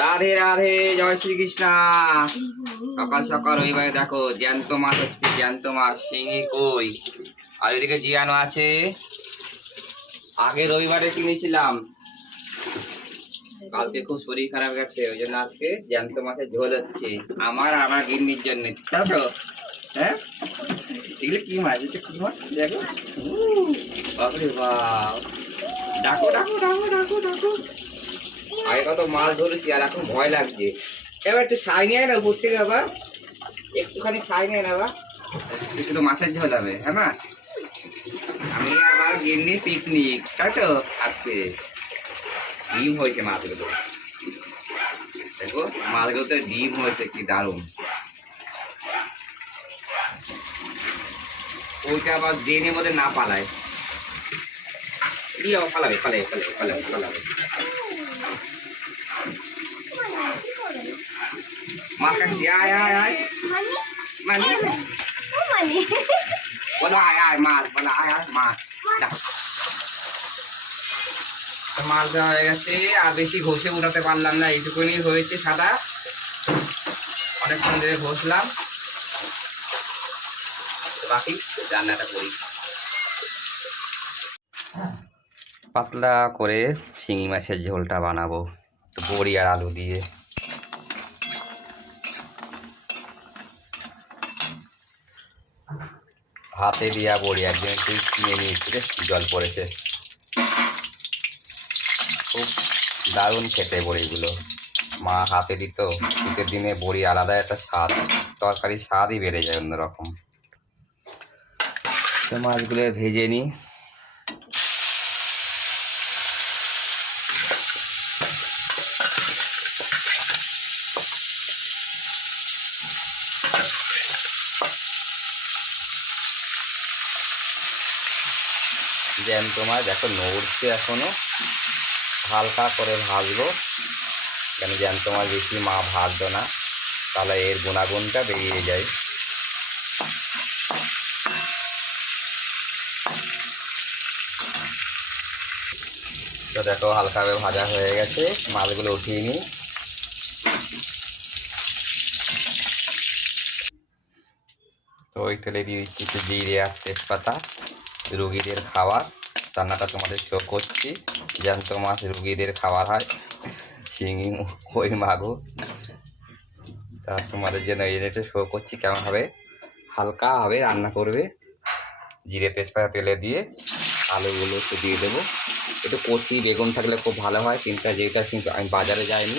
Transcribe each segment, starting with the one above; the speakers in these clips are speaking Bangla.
রাধে রাধে, জয় শ্রীকৃষ্ণ। সকাল সকাল রবিবারে দেখো, জ্যান্ত মাছ হচ্ছে, জ্যান্ত মাছ, শিঙি, কই? আর এদিকে জিয়ানো আছে। আগে রবিবারে কিনেছিলাম। কালকে খুব শরীর খারাপ গেছে, ওই জন্য আজকে জ্যান্ত মাছের ঝোল হচ্ছে। আমার আমার গিন্নির জন্য তাই তো হ্যাঁ? এগুলো কি মাছ? এটা কি মাছ? দেখো। বাপরে বাপ। ডাকো ডাকো ডাকো ডাকো ডাকো। আগে কত মাছ ধরেছি আর এখন ভয় লাগছে। এবার একটু সাই নিয়ে না উপর থেকে আবার। একটুখানি সাই নিয়ে নেবা একটু তো মাছের ঝোল হবে হ্যাঁ মা? আমি আবার গিন্নি পিকনিক তাই তো? আজকে ডিম হয়েছে মাছগুলো। দেখো মাছগুলোতে ডিম হয়েছে কি দারুণ। ওইটা আবার ড্রেনের মধ্যে না পালায়। ইয়ে পালাবে পালাবে পালাবে পালাবে পালাবে মাছ কাটছি আয় আয় আয় মানে বলো আয় আয় মাছ বলো আয় আয় মাছ ডাক। দেওয়া হয়ে গেছে আর বেশি ঘষে উঠাতে পারলাম না এইটুকুনি হয়েছে সাদা। অনেকক্ষণ ধরে ঘষলাম। বাকি রান্নাটা করি। পাতলা করে শিঙি মাছের ঝোলটা বানাবো। বড়ি আর আলু দিয়ে। হাতে দিয়া বড়ি একটু কিনে নিয়েছি জল পড়েছে। খুব দারুণ খেতে বড়িগুলো। মা হাতে দিত, শীতের দিনে বড়ি আলাদা একটা স্বাদ তরকারি স্বাদই বেড়ে যায় অন্যরকম। তো মাছগুলো ভেজে নিই। জ্যান্ত মাছ দেখো নড়ছে এখনও। হালকা করে ভাজবো। কেন জ্যান্ত মাছ বেশি মা ভাজতো না। তাহলে এর গুণাগুণটা বেরিয়ে যায়। তো দেখো, হালকাভাবে ভাজা হয়ে গেছে। মাছগুলো উঠিয়ে নিই। ওই তেলে দিয়ে দিচ্ছি একটু জিরে আর তেজপাতা, রুগীদের খাবার রান্নাটা তোমাদের শো করছি জ্যান্ত মাছ রুগীদের খাবার হয়। শিঙি কই মাগো তা তোমাদের জন্য এই রেটে শো করছি, কেমন হবে? হালকা হবে রান্না করবে। জিরে, তেজপাতা তেলে দিয়ে আলুগুলো একটু দিয়ে দেবো। একটু কচি বেগুন থাকলে খুব ভালো হয়, কিন্তু যেটা কিন্তু আমি বাজারে যাইনি,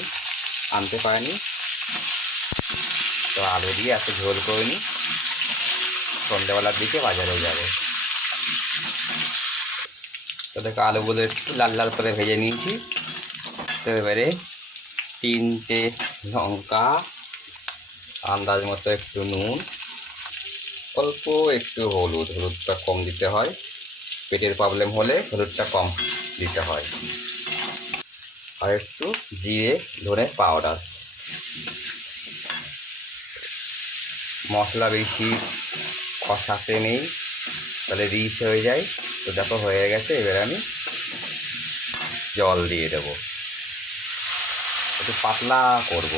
আনতে পারিনি। তো আলু দিয়ে এত ঝোল করে নিই। সন্ধ্যেবেলার দিকে বাজারে যাবে। তো দেখো আলুগুলো একটু লাল লাল করে ভেজে নিয়েছি। তো এবারে তিনটে লঙ্কা, আন্দাজ মতো একটু নুন, অল্প একটু হলুদ। হলুদটা কম দিতে হয়। পেটের প্রবলেম হলে হলুদটা কম দিতে হয়। আর একটু জিরে ধনে পাউডার মশলা বেশি কষাতে নেই। তাহলে রিচ হয়ে যায়। তো দেখো, হয়ে গেছে। এবার আমি জল দিয়ে দেব। একটু পাতলা করব।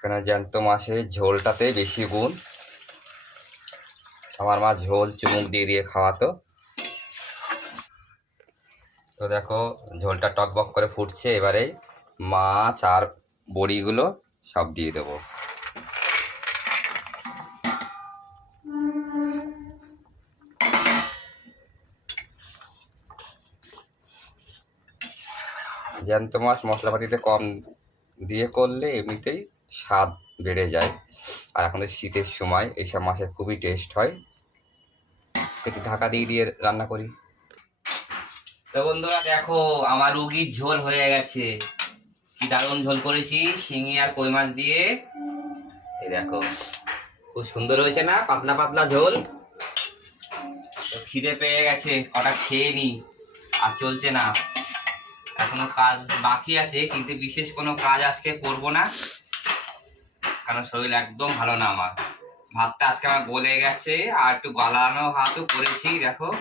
কেন জ্যান্ত মাছের ঝোলটাতে বেশি গুণ। আমার মা ঝোল চুমুক দিয়ে দিয়ে খাওয়াতো। তো দেখো, ঝোলটা টকবক করে ফুটছে। এবারে মাছ আর বড়িগুলো সব দিয়ে দেবো। জ্যান্ত মাছ, মশলাপাতিতে কম দিয়ে করলে এমনিতেই স্বাদ বেড়ে যায়। আর এখন শীতের সময় এইসব মাছের খুবই টেস্ট হয়। একটু ঢাকা দিয়ে দিয়ে রান্না করি। তো বন্ধুরা দেখো, আমার রুগীর ঝোল হয়ে গেছে। কি দারুণ ঝোল করেছি, শিঙি আর কই মাছ দিয়ে। এই দেখো, খুব সুন্দর হয়েছে না? পাতলা পাতলা ঝোল। খিদে পেয়ে গেছে, কটা খেয়ে নি, আর চলছে না। এখনও কাজ বাকি আছে, কিন্তু বিশেষ কোনো কাজ আজকে করব না। কারণ শরীর একদম ভালো না আমার। ভাতটা আজকে আমার গলে গেছে, আর একটু গলানো ভাতও করেছি, দেখো।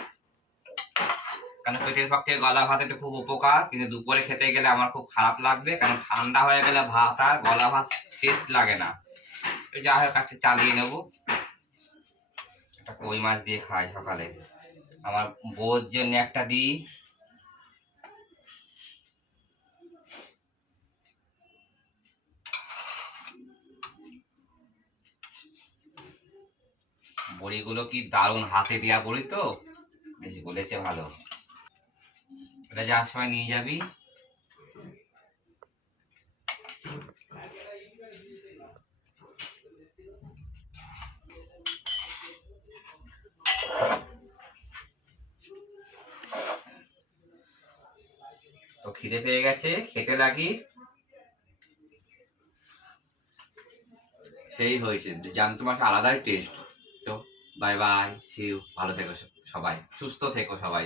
কারণ পেটের পক্ষে গলা ভাত একটু খুব উপকার, কিন্তু দুপুরে খেতে গেলে আমার খুব খারাপ লাগবে। কারণ ঠান্ডা হয়ে গেলে ভাত আর গলা ভাত টেস্ট লাগে না। যা হোক কাছে চালিয়ে নেব। একটা কই মাছ দিয়ে খাই সকালে। আমার বউর জন্য একটা দিই। বড়িগুলো কি দারুণ হাতে দেওয়া বড়ি তো? বেশ বলেছে ভালো। এটা যাওয়ার সময় নিয়ে যাবি? তো খিদে পেয়ে গেছে, খেতে লাগি। সেই হয়েছে, জানতো মাছ আলাদাই টেস্ট বাই বাই সিউ ভালো থেকো সবাই। সুস্থ থেকো সবাই।